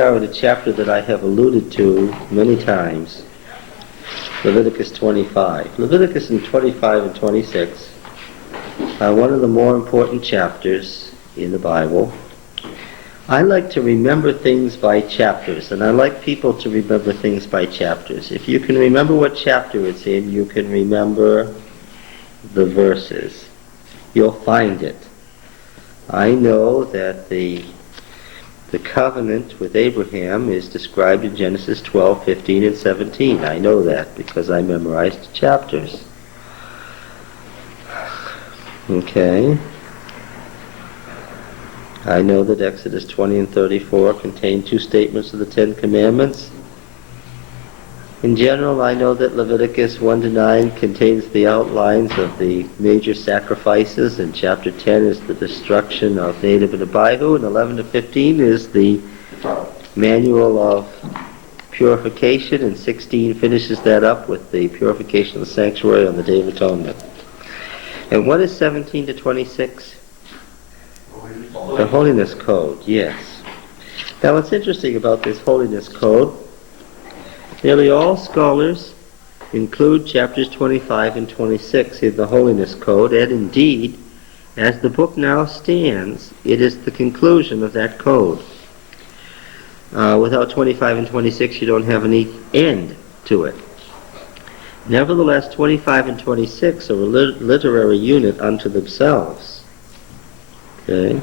Now in a chapter that I have alluded to many times, Leviticus 25. Leviticus in 25 and 26 are one of the more important chapters in the Bible. I like to remember things by chapters, and I like people to remember things by chapters. If you can remember what chapter it's in, you can remember the verses. You'll find it. I know that the covenant with Abraham is described in Genesis 12, 15, and 17. I know that because I memorized chapters. Okay. I know that Exodus 20 and 34 contain two statements of the Ten Commandments. In general, I know that Leviticus 1 to 9 contains the outlines of the major sacrifices, and chapter 10 is the destruction of Nadab and Abihu, and 11 to 15 is the manual of purification, and 16 finishes that up with the purification of the sanctuary on the Day of Atonement. And what is 17 to 26? The Holiness Code, yes. Now what's interesting about this Holiness Code, nearly all scholars include chapters 25 and 26 in the Holiness Code, and indeed, as the book now stands, it is the conclusion of that code. Without 25 and 26, you don't have any end to it. Nevertheless, 25 and 26 are a literary unit unto themselves. Okay?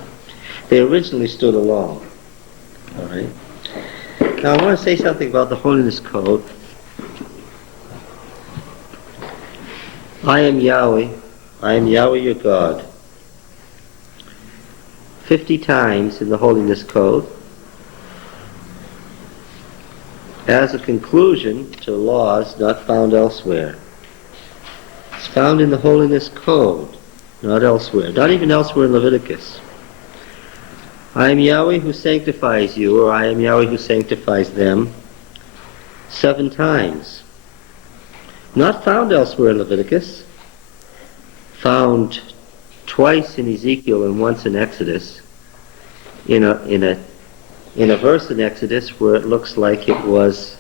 They originally stood alone. All right? Now I want to say something about the Holiness Code. I am Yahweh your God. 50 times in the Holiness Code as a conclusion to laws not found elsewhere. It's found in the Holiness Code, not elsewhere, not even elsewhere in Leviticus. I am Yahweh who sanctifies you, or I am Yahweh who sanctifies them, 7 times. Not found elsewhere in Leviticus. Found twice in Ezekiel and once in Exodus. In a verse in Exodus where it looks like it was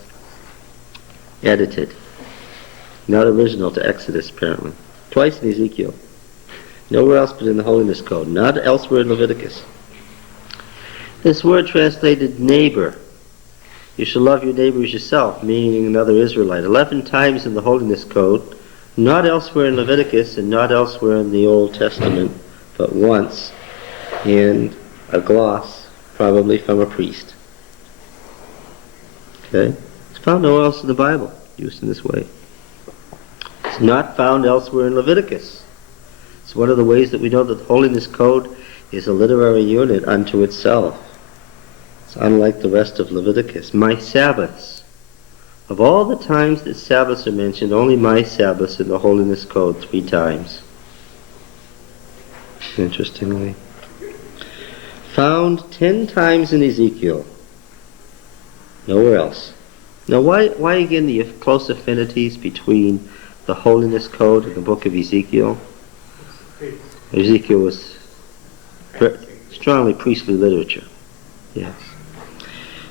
edited. Not original to Exodus, apparently. Twice in Ezekiel. Nowhere else but in the Holiness Code. Not elsewhere in Leviticus. This word translated neighbor. You shall love your neighbor as yourself, meaning another Israelite. 11 times in the Holiness Code, not elsewhere in Leviticus and not elsewhere in the Old Testament, but once in a gloss, probably from a priest. Okay? It's found nowhere else in the Bible, used in this way. It's not found elsewhere in Leviticus. It's one of the ways that we know that the Holiness Code is a literary unit unto itself. It's unlike the rest of Leviticus. My Sabbaths. Of all the times that Sabbaths are mentioned, only my Sabbaths in the Holiness Code 3 times. Interestingly. Found 10 times in Ezekiel. Nowhere else. Now why again the close affinities between the Holiness Code and the book of Ezekiel? Ezekiel was strongly priestly literature. Yes.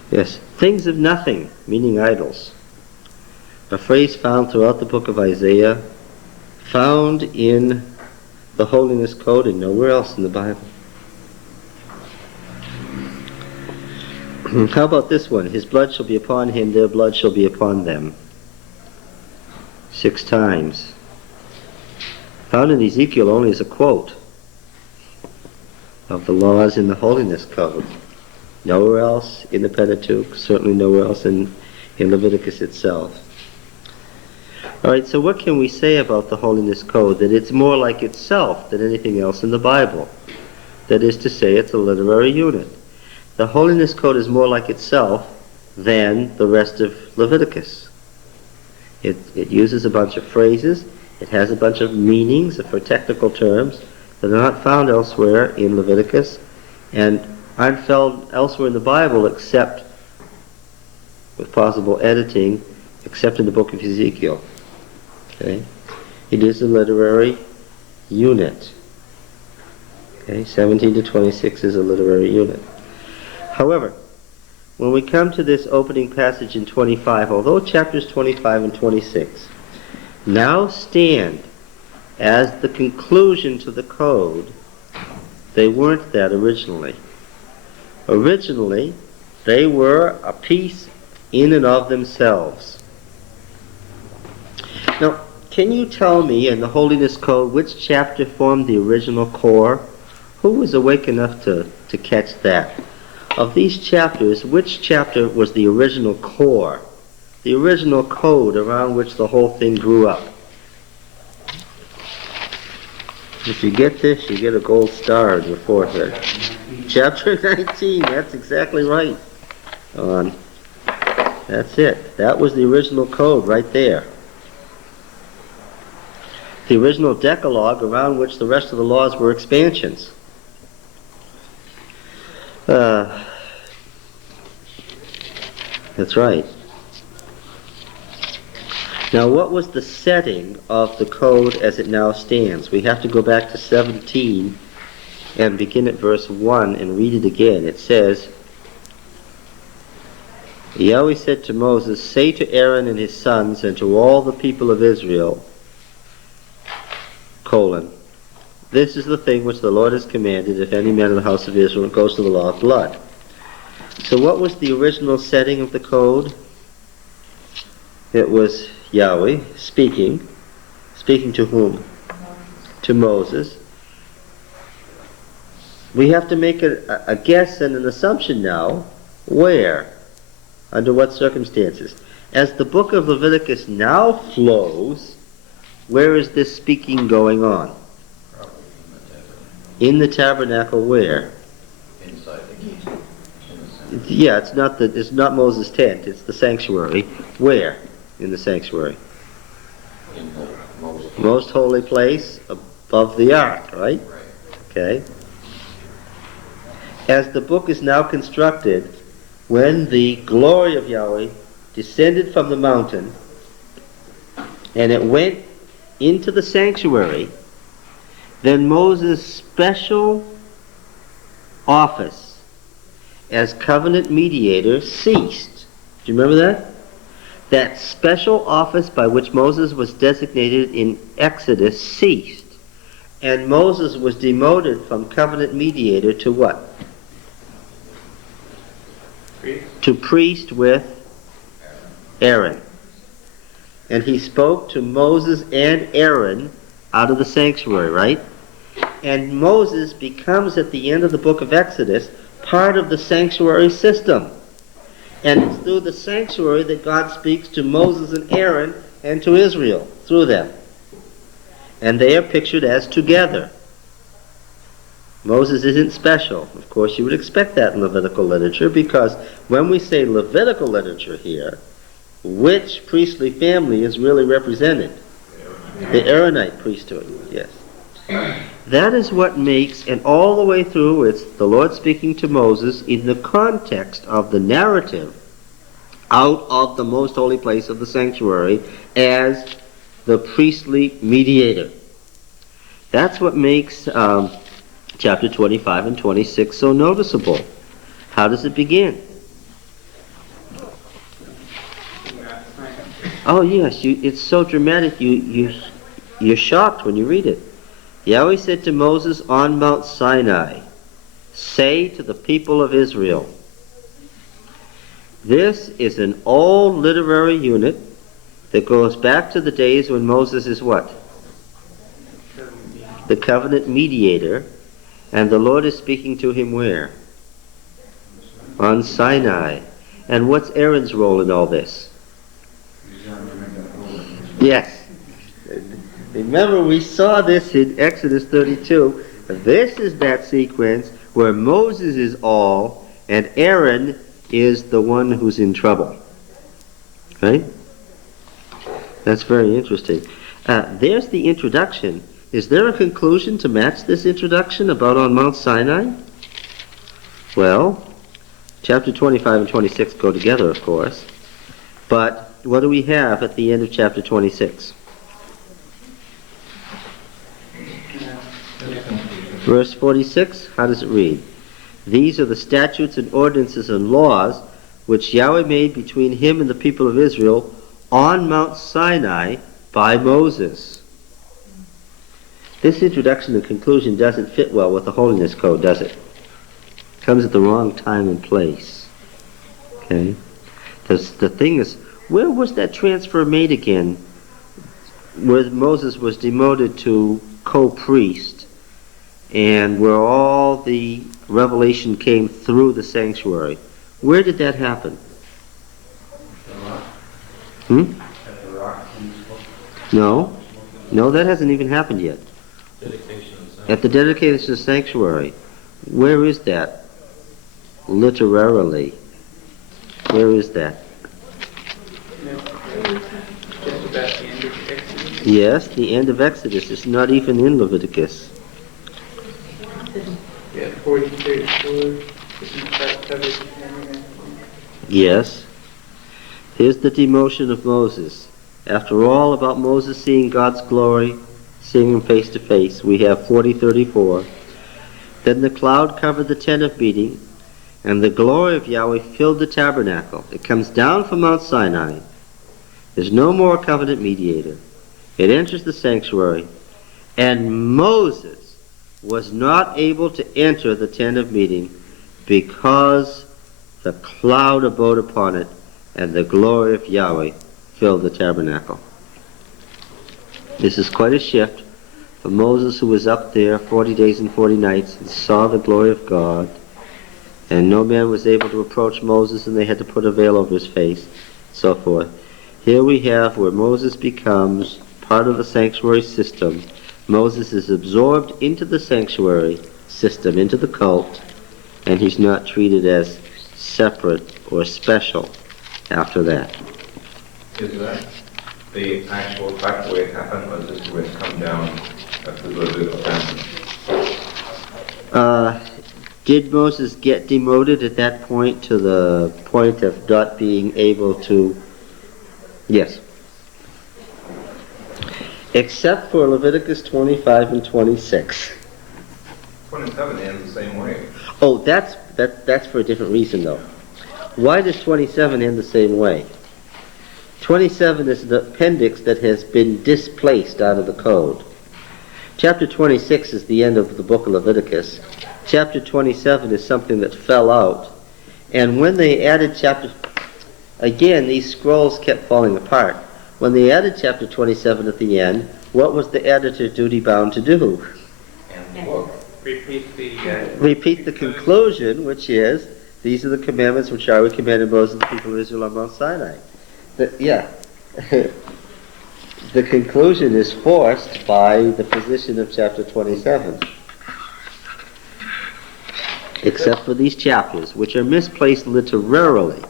Yes. Things of nothing, meaning idols. A phrase found throughout the book of Isaiah, found in the Holiness Code and nowhere else in the Bible. How about this one? His blood shall be upon him, their blood shall be upon them. 6 times. Found in Ezekiel only as a quote of the laws in the Holiness Code. Nowhere else in the Pentateuch, certainly nowhere else in Leviticus itself. Alright, so what can we say about the Holiness Code? That it's more like itself than anything else in the Bible. That is to say, it's a literary unit. The Holiness Code is more like itself than the rest of Leviticus. It uses a bunch of phrases, it has a bunch of meanings for technical terms that are not found elsewhere in Leviticus and aren't found elsewhere in the Bible except, with possible editing, except in the book of Ezekiel. Okay? It is a literary unit. Okay? 17 to 26 is a literary unit. However, when we come to this opening passage in 25, although chapters 25 and 26 now stand as the conclusion to the code, they weren't that originally. Originally, they were a piece in and of themselves. Now, can you tell me in the Holiness Code which chapter formed the original core? Who was awake enough to catch that? Of these chapters, which chapter was the original core? The original code around which the whole thing grew up? If you get this, you get a gold star on your forehead. Chapter 19, that's exactly right. That's it. That was the original code right there. The original Decalogue around which the rest of the laws were expansions. That's right. Now, what was the setting of the code as it now stands? We have to go back to 17 and begin at verse 1 and read it again. It says, Yahweh said to Moses, say to Aaron and his sons and to all the people of Israel, this is the thing which the Lord has commanded, if any man of the house of Israel goes to the law of blood. So what was the original setting of the code? It was Yahweh speaking to whom? To Moses. We have to make a guess and an assumption now. Where? Under what circumstances? As the book of Leviticus now flows, where is this speaking going on? In the tabernacle where? Inside the gate. Yeah, it's not Moses' tent, it's the sanctuary. Where in the sanctuary? In the most holy place above the ark, right? Okay. As the book is now constructed, when the glory of Yahweh descended from the mountain and it went into the sanctuary, then Moses' special office as covenant mediator ceased. Do you remember that? That special office by which Moses was designated in Exodus ceased. And Moses was demoted from covenant mediator to what? To priest with Aaron. And he spoke to Moses and Aaron out of the sanctuary, right? And Moses becomes, at the end of the book of Exodus, part of the sanctuary system. And it's through the sanctuary that God speaks to Moses and Aaron and to Israel, through them. And they are pictured as together. Moses isn't special. Of course, you would expect that in Levitical literature, because when we say Levitical literature here, which priestly family is really represented? The Aaronite priesthood, yes. That is what makes, and all the way through, it's the Lord speaking to Moses in the context of the narrative out of the most holy place of the sanctuary as the priestly mediator. That's what makes chapter 25 and 26 so noticeable. How does it begin? Oh yes, it's so dramatic. You're shocked when you read it. Yahweh said to Moses on Mount Sinai, say to the people of Israel. This is an old literary unit that goes back to the days when Moses is what? The covenant mediator, and the Lord is speaking to him where? On Sinai. And what's Aaron's role in all this? Yes. Remember, we saw this in Exodus 32. This is that sequence where Moses is all and Aaron is the one who's in trouble. Right? That's very interesting. There's the introduction. Is there a conclusion to match this introduction about on Mount Sinai? Well, chapter 25 and 26 go together, of course. But what do we have at the end of chapter 26? Verse 46, how does it read? These are the statutes and ordinances and laws which Yahweh made between him and the people of Israel on Mount Sinai by Moses. This introduction and conclusion doesn't fit well with the Holiness Code, does it? It comes at the wrong time and place. Okay? The thing is, where was that transfer made again? Where Moses was demoted to co-priest, and where all the revelation came through the sanctuary. Where did that happen? No, that hasn't even happened yet. At the dedication of the sanctuary. Where is that? Literally. Where is that? Just about the end of Exodus. Yes, the end of Exodus. It's not even in Leviticus. Yeah, 40:34. Isn't that covered? Yes. Here's the demotion of Moses. After all about Moses seeing God's glory, seeing him face to face, we have 40:34. Then the cloud covered the tent of meeting, and the glory of Yahweh filled the tabernacle. It comes down from Mount Sinai. There's no more covenant mediator. It enters the sanctuary, and Moses was not able to enter the tent of meeting because the cloud abode upon it, and the glory of Yahweh filled the tabernacle. This is quite a shift from Moses, who was up there 40 days and 40 nights and saw the glory of God, and no man was able to approach Moses, and they had to put a veil over his face, so forth. Here we have where Moses becomes part of the sanctuary system. Moses is absorbed into the sanctuary system, into the cult, and he's not treated as separate or special after that. Is that the actual fact way it happened, or is this the way it's come down after the Levitical famine? Did Moses get demoted at that point to the point of not being able to? Yes. Except for Leviticus 25 and 26. 27 ends the same way. Oh, that's for a different reason, though. Why does 27 end the same way? 27 is the appendix that has been displaced out of the code. Chapter 26 is the end of the book of Leviticus. Chapter 27 is something that fell out. And when they added again, these scrolls kept falling apart. When they added chapter 27 at the end, what was the editor duty bound to do? And look, Repeat the conclusion, which is, these are the commandments which Yahweh commanded Moses and the people of Israel on Mount Sinai. The conclusion is forced by the position of chapter 27. Except for these chapters, which are misplaced literarily.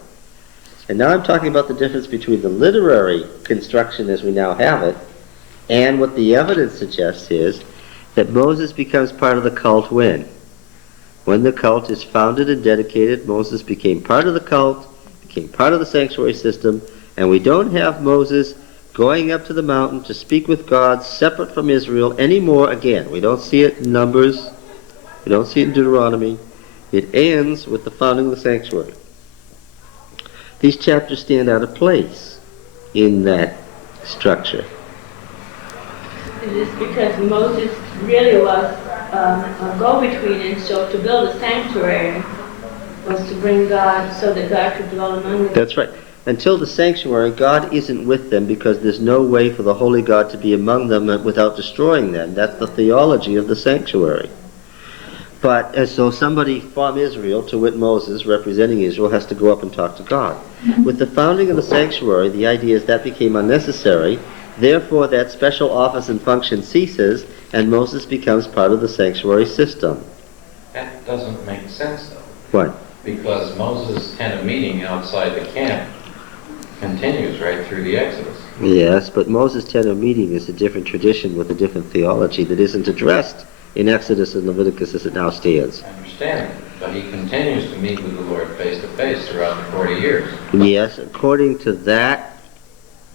And now I'm talking about the difference between the literary construction as we now have it, and what the evidence suggests is that Moses becomes part of the cult when? When the cult is founded and dedicated, Moses became part of the cult, became part of the sanctuary system, and we don't have Moses going up to the mountain to speak with God separate from Israel anymore again. We don't see it in Numbers. We don't see it in Deuteronomy. It ends with the founding of the sanctuary. These chapters stand out of place in that structure. It is because Moses really was a go-between, and so to build a sanctuary was to bring God so that God could dwell among them. That's right. Until the sanctuary, God isn't with them because there's no way for the holy God to be among them without destroying them. That's the theology of the sanctuary. But as so somebody from Israel, to wit Moses, representing Israel, has to go up and talk to God. With the founding of the sanctuary, the idea is that became unnecessary. Therefore, that special office and function ceases, and Moses becomes part of the sanctuary system. That doesn't make sense, though. What? Because Moses' tent of meeting outside the camp continues right through the Exodus. Yes, but Moses' tent of meeting is a different tradition with a different theology that isn't addressed in Exodus and Leviticus as it now stands. I understand, but he continues to meet with the Lord face to face throughout the 40 years. Yes, according to that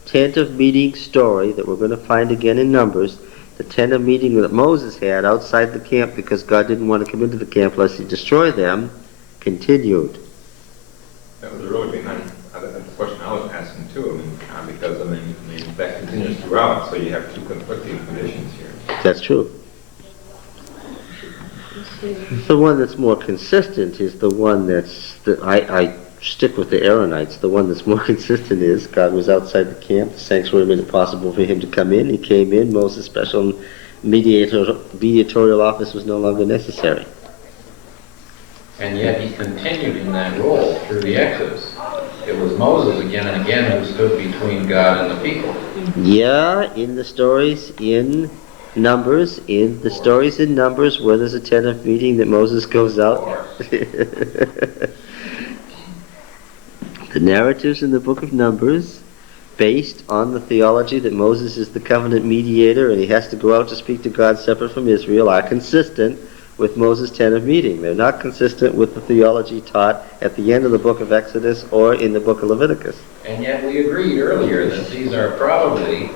tent of meeting story that we're going to find again in Numbers, the tent of meeting that Moses had outside the camp because God didn't want to come into the camp lest he destroy them, continued. That was really behind the question I was asking too. I mean, because that continues throughout, so you have two conflicting conditions here. That's true. The one that's more consistent is the one I stick with the Aaronites. The one that's more consistent is God was outside the camp. The sanctuary made it possible for him to come in. He came in. Moses' special mediatorial office was no longer necessary. And yet he continued in that role through the Exodus. It was Moses again and again who stood between God and the people. Yeah, in the stories in Numbers, where there's a tent of meeting that Moses goes out. The narratives in the book of Numbers, based on the theology that Moses is the covenant mediator and he has to go out to speak to God separate from Israel, are consistent with Moses' tent of meeting. They're not consistent with the theology taught at the end of the book of Exodus or in the book of Leviticus. And yet we agreed earlier that these are probably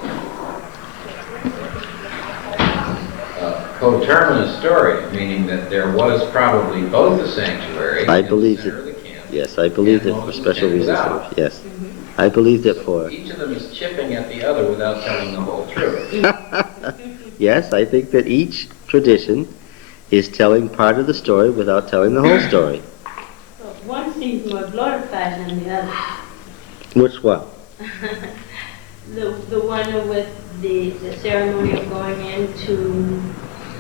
coterminous stories, meaning that there was probably both a sanctuary I and believe the center that. of the camp. Yes, I believe that for special reasons. Yes, I believe that for. Each of them is chipping at the other without telling the whole truth. Yes, I think that each tradition is telling part of the story without telling the whole story. Well, one seems more glorified than the other. Which one? The one with the ceremony of going into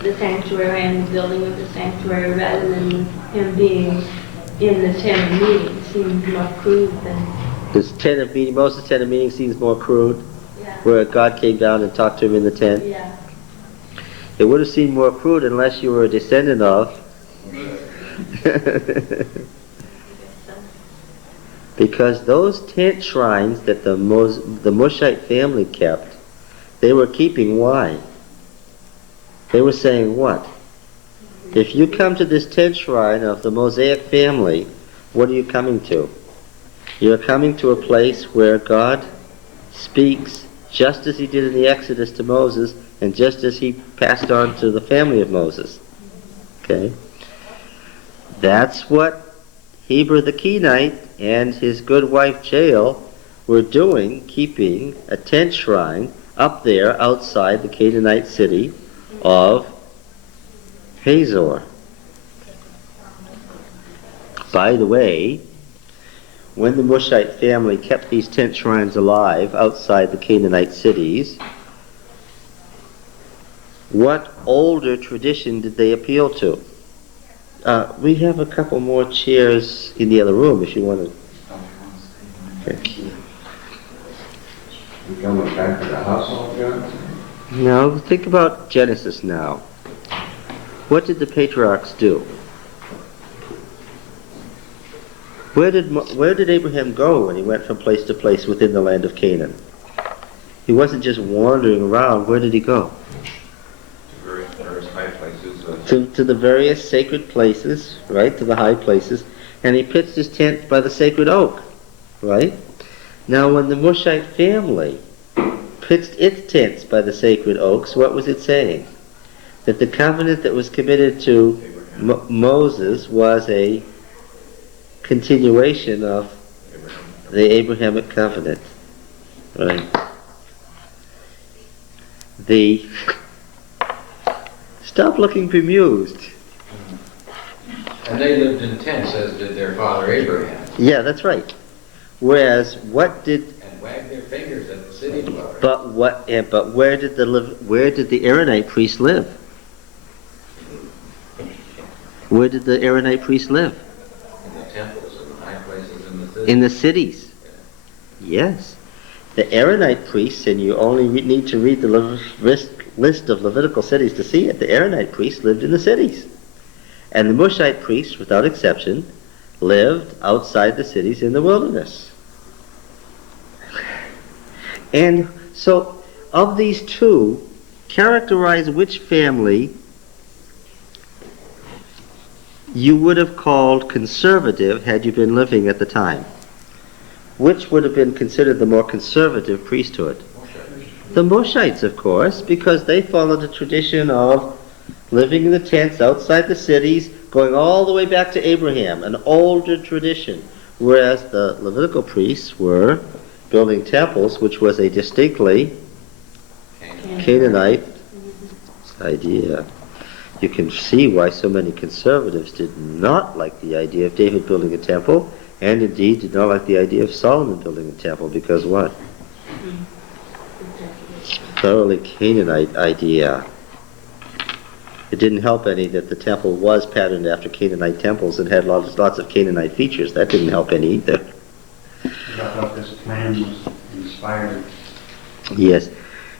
the sanctuary and the building of the sanctuary rather than him being in the tent of meeting seems more crude than... This tent of meeting, Moses' tent of meeting seems more crude, Yeah. where God came down and talked to him in the tent. Yeah. It would have seemed more crude unless you were a descendant of. Because those tent shrines that the Mushite family kept, they were keeping why? They were saying what? If you come to this tent shrine of the Mosaic family, what are you coming to? You're coming to a place where God speaks just as he did in the Exodus to Moses and just as he passed on to the family of Moses. Okay? That's what Heber the Kenite and his good wife Jael were doing, keeping a tent shrine up there outside the Canaanite city of Hazor. By the way, when the Mushite family kept these tent shrines alive outside the Canaanite cities, what older tradition did they appeal to? We have a couple more chairs in the other room if you want to. Okay. We're coming back to the household, John? Now, think about Genesis now. What did the patriarchs do? Where did Abraham go when he went from place to place within the land of Canaan? He wasn't just wandering around. Where did he go? Various high places. To the various sacred places, right? To the high places. And he pitched his tent by the sacred oak, right? Now, when the Mushite family pitched its tents by the sacred oaks, what was it saying? That the covenant that was committed to Moses was a continuation of the Abrahamic covenant, right? Stop looking bemused. And they lived in tents, as did their father Abraham, Yeah, that's right. Whereas, what did? and wagged their fingers at the city dwellers. But where did the Aaronite priests live? Where did the Aaronite priests live? In the temples and the high places in the city. In the cities. Yes. The Aaronite priests, and you only need to read the list of Levitical cities to see it, the Aaronite priests lived in the cities. And the Mushite priests, without exception, lived outside the cities in the wilderness. And so, of these two, characterize which family you would have called conservative had you been living at the time. Which would have been considered the more conservative priesthood? The Moshites, of course, because they followed the tradition of living in the tents outside the cities, going all the way back to Abraham, an older tradition, whereas the Levitical priests were building temples, which was a distinctly Canaanite idea. You can see why so many conservatives did not like the idea of David building a temple, and indeed did not like the idea of Solomon building a temple, because what? Thoroughly Canaanite idea. It didn't help any that the temple was patterned after Canaanite temples and had lots of Canaanite features. That didn't help any either. I thought this plan was inspired. Yes.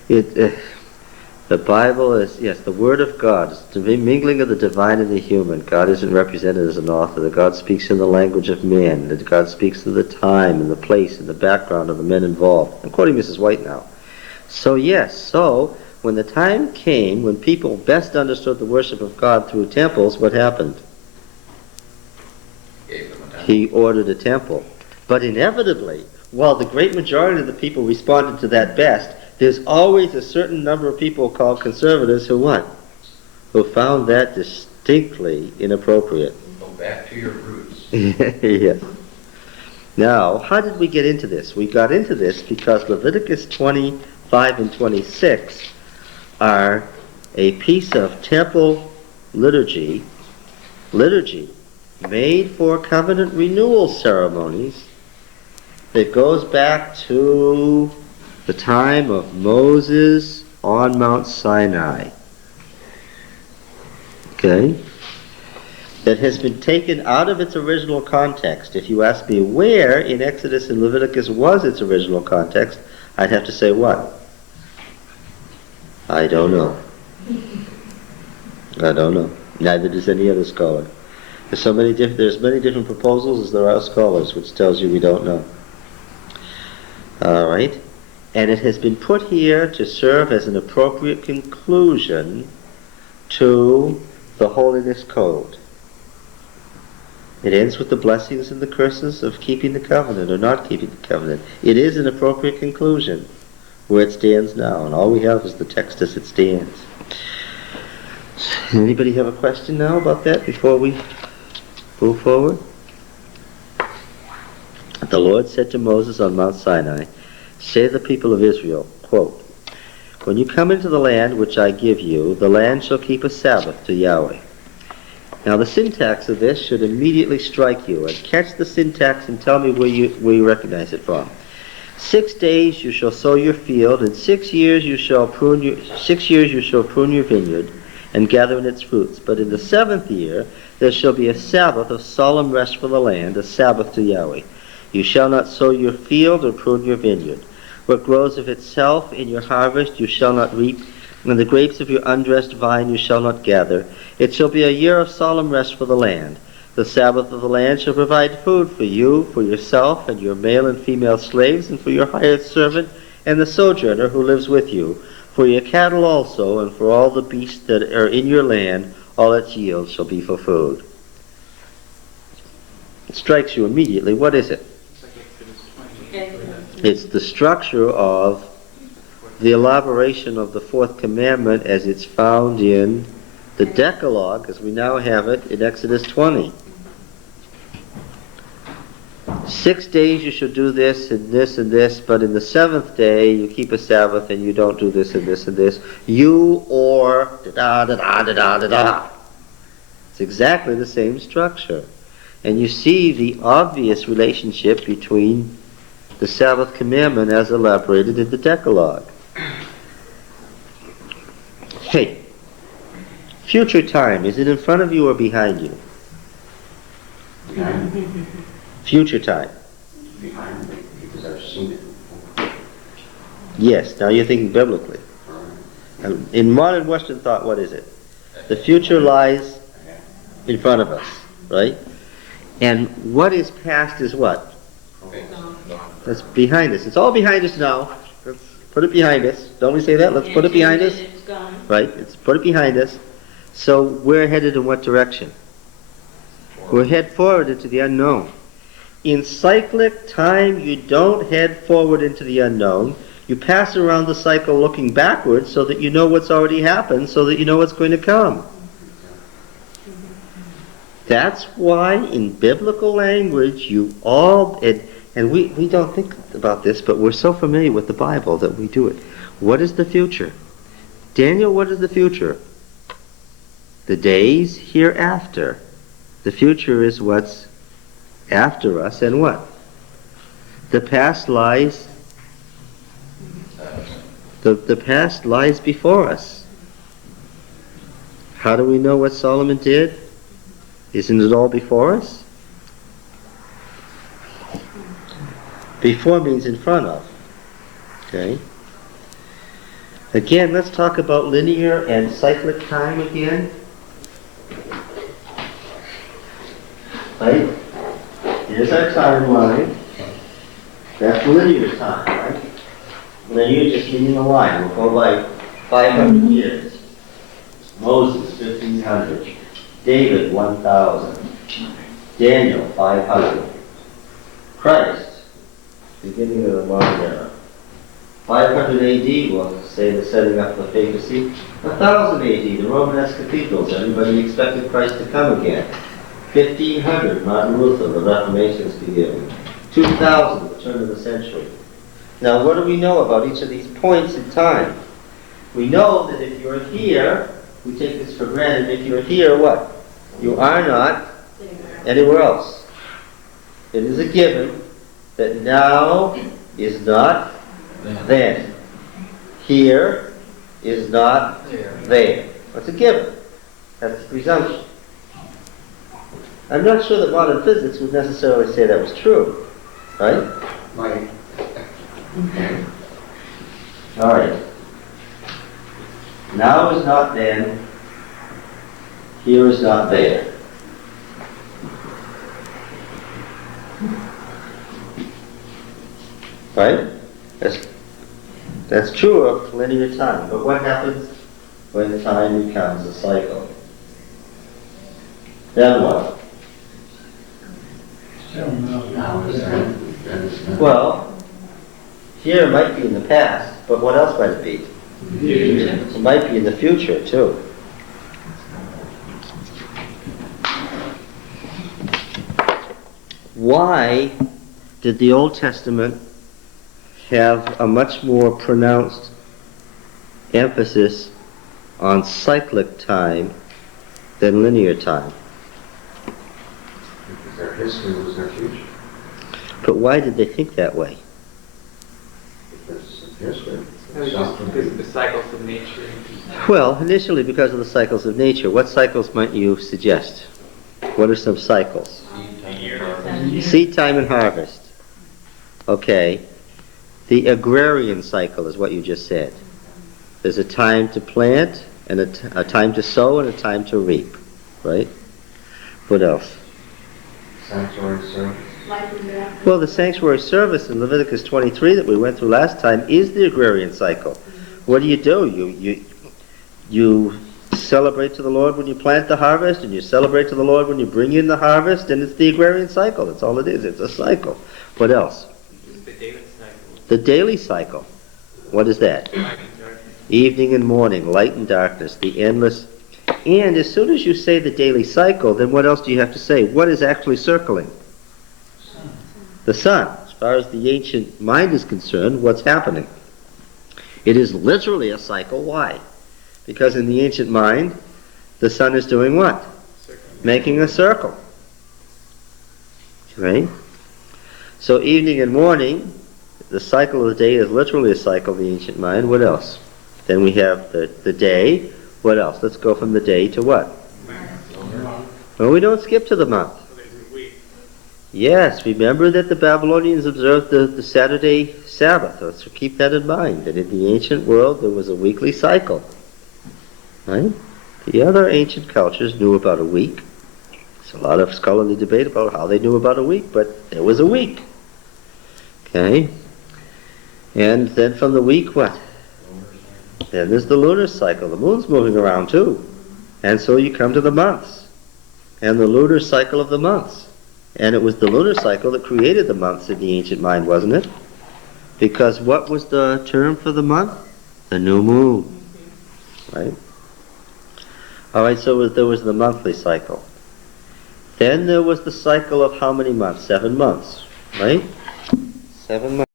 The Bible is, yes, the Word of God. It's the mingling of the divine and the human. God isn't represented as an author. That God speaks in the language of men. That God speaks of the time and the place and the background of the men involved. I'm quoting Mrs. White now. So yes, when the time came when people best understood the worship of God through temples, what happened? He ordered a temple. But inevitably, while the great majority of the people responded to that best, there's always a certain number of people called conservatives who what? Who found that distinctly inappropriate. Go back to your roots. Yes. Now, how did we get into this? We got into this because Leviticus 25 and 26 are a piece of temple liturgy made for covenant renewal ceremonies that goes back to the time of Moses on Mount Sinai. Okay? That has been taken out of its original context. If you ask me where in Exodus and Leviticus was its original context, I'd have to say what? I don't know. I don't know. Neither does any other scholar. There's many different proposals as there are scholars, which tells you we don't know. All right? And it has been put here to serve as an appropriate conclusion to the Holiness Code. It ends with the blessings and the curses of keeping the covenant or not keeping the covenant. It is an appropriate conclusion where it stands now, and all we have is the text as it stands. Anybody have a question now about that before we move forward? The Lord said to Moses on Mount Sinai, say to the people of Israel, quote, when you come into the land which I give you, the land shall keep a Sabbath to Yahweh. Now the syntax of this should immediately strike you, and catch the syntax and tell me where you recognize it from. 6 days you shall sow your field, and 6 years you shall prune your vineyard, and gather in its fruits. But in the 7th year there shall be a Sabbath of solemn rest for the land, a Sabbath to Yahweh. You shall not sow your field or prune your vineyard. What grows of itself in your harvest you shall not reap, and the grapes of your undressed vine you shall not gather. It shall be a year of solemn rest for the land. The Sabbath of the land shall provide food for you, for yourself, and your male and female slaves, and for your hired servant, and the sojourner who lives with you, for your cattle also, and for all the beasts that are in your land, all its yield shall be for food. It strikes you immediately. What is it? It's the structure of the elaboration of the fourth commandment as it's found in the Decalogue, as we now have it in Exodus 20. 6 days you shall do this and this and this, but in the 7th day you keep a Sabbath and you don't do this and this and this. You or da-da-da-da-da-da-da. It's exactly the same structure. And you see the obvious relationship between the Sabbath commandment as elaborated in the Decalogue. Hey, future time, is it in front of you or behind you? Behind me. Future time. Behind me, because I've seen it. Yes, now you're thinking biblically. And in modern Western thought, what is it? The future lies in front of us, right? And what is past is what? That's behind us. It's all behind us now. Let's put it behind us. Don't we say that? Let's put it behind us. Right? Let's put it behind us. So we're headed in what direction? We're head forward into the unknown. In cyclic time, you don't head forward into the unknown. You pass around the cycle looking backwards so that you know what's already happened, so that you know what's going to come. That's why in biblical language and we don't think about this, but we're so familiar with the Bible that we do it. What is the future? Daniel, what is the future? The days hereafter. The future is what's after us, and what? The past lies. The past lies before us. How do we know what Solomon did? Isn't it all before us? Before means in front of. Okay? Again, let's talk about linear and cyclic time again. Right? Here's our timeline. That's linear time, right? Linear just meaning a line. We'll go by 500 years. Moses, 1500. David, 1000. Daniel, 500. Christ, beginning of the modern era. 500 AD, we'll say the setting up of the papacy. 1000 AD, the Romanesque cathedrals, everybody expected Christ to come again. 1500, Martin Luther, the Reformation's beginning. 2000, the turn of the century. Now, what do we know about each of these points in time? We know that if you're here, we take this for granted, if you're here, what? You are not anywhere else. It is a given that now is not then. Here is not there. That's a given. That's a presumption. I'm not sure that modern physics would necessarily say that was true. Right? Right. All right. Now is not then. Here is not there. Right? That's true of linear time. But what happens when time becomes a cycle? Then what? Well, here it might be in the past, but what else might it be? It might be in the future, too. Why did the Old Testament have a much more pronounced emphasis on cyclic time than linear time? Because their history was their future. But why did they think that way? Because of history. Just because of the cycles of nature. Well, initially because of the cycles of nature. What cycles might you suggest? What are some cycles? Seed time and harvest. Okay. The agrarian cycle is what you just said. There's a time to plant, and a time to sow, and a time to reap. Right? What else? Sanctuary service. Well, the sanctuary service in Leviticus 23 that we went through last time is the agrarian cycle. What do? You celebrate to the Lord when you plant the harvest, and you celebrate to the Lord when you bring in the harvest, and it's the agrarian cycle. That's all it is. It's a cycle. What else? The daily cycle. The daily cycle. What is that? Evening and morning, light and darkness, the endless. And as soon as you say the daily cycle, then what else do you have to say? What is actually circling? The sun. As far as the ancient mind is concerned, what's happening? It is literally a cycle. Why? Because in the ancient mind, the sun is doing what? Making a circle. Right? So evening and morning, the cycle of the day is literally a cycle of the ancient mind. What else? Then we have the day. What else? Let's go from the day to what? Well, we don't skip to the month. Yes, remember that the Babylonians observed the Saturday Sabbath. Let's keep that in mind, that in the ancient world there was a weekly cycle. Right? The other ancient cultures knew about a week. There's a lot of scholarly debate about how they knew about a week, but there was a week. Okay? And then from the week, what? Then there's the lunar cycle. The moon's moving around too. And so you come to the months. And the lunar cycle of the months. And it was the lunar cycle that created the months in the ancient mind, wasn't it? Because what was the term for the month? The new moon. Right? All right, so there was the monthly cycle. Then there was the cycle of how many months? 7 months, right? 7 months.